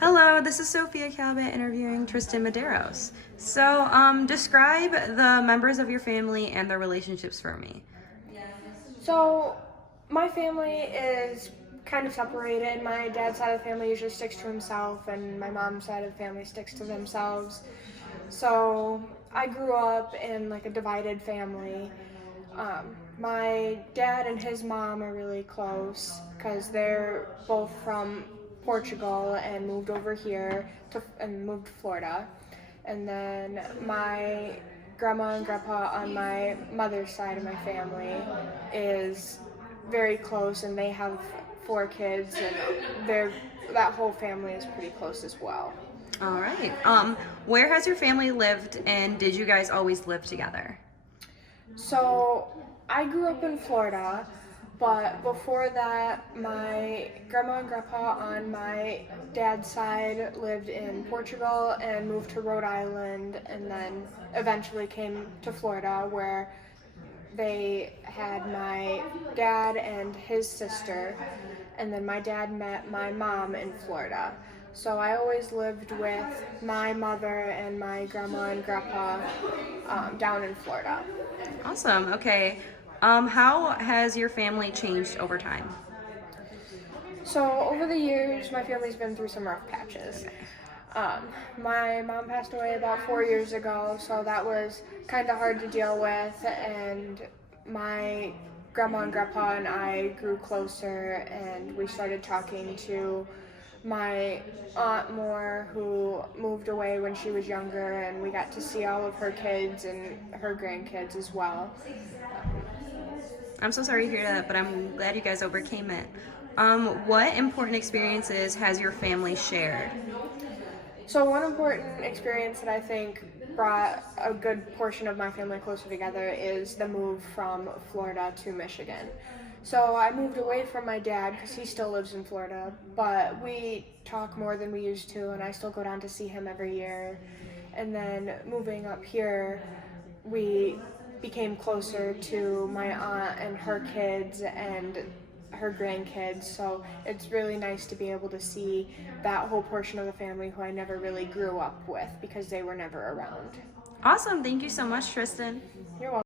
Hello, this is Sophia K interviewing Tristan Medeiros. So, describe the members of your family and their relationships for me. So, my family is kind of separated. My dad's side of the family usually sticks to himself, and my mom's side of the family sticks to themselves. So, I grew up in like a divided family. My dad and his mom are really close because they're both from Portugal and moved over here and moved to Florida. And then my grandma and grandpa on my mother's side of my family is very close, and they have four kids, and that whole family is pretty close as well. All right. Where has your family lived, and did you guys always live together? So I grew up in Florida, but before that, my grandma and grandpa on my dad's side lived in Portugal and moved to Rhode Island, and then eventually came to Florida, where they had my dad and his sister, and then my dad met my mom in Florida. So I always lived with my mother and my grandma and grandpa down in Florida. Awesome. Okay. How has your family changed over time? So over the years, my family's been through some rough patches. Okay. My mom passed away about 4 years ago, so that was kind of hard to deal with, and my grandma and grandpa and I grew closer, and we started talking to my aunt more, who moved away when she was younger, and we got to see all of her kids and her grandkids as well. I'm so sorry to hear that, but I'm glad you guys overcame it. What important experiences has your family shared? So one important experience that I think brought a good portion of my family closer together is the move from Florida to Michigan. So I moved away from my dad because he still lives in Florida, but we talk more than we used to, and I still go down to see him every year. And then moving up here, we became closer to my aunt and her kids and her grandkids. So it's really nice to be able to see that whole portion of the family who I never really grew up with because they were never around. Awesome. Thank you so much, Tristan. You're welcome.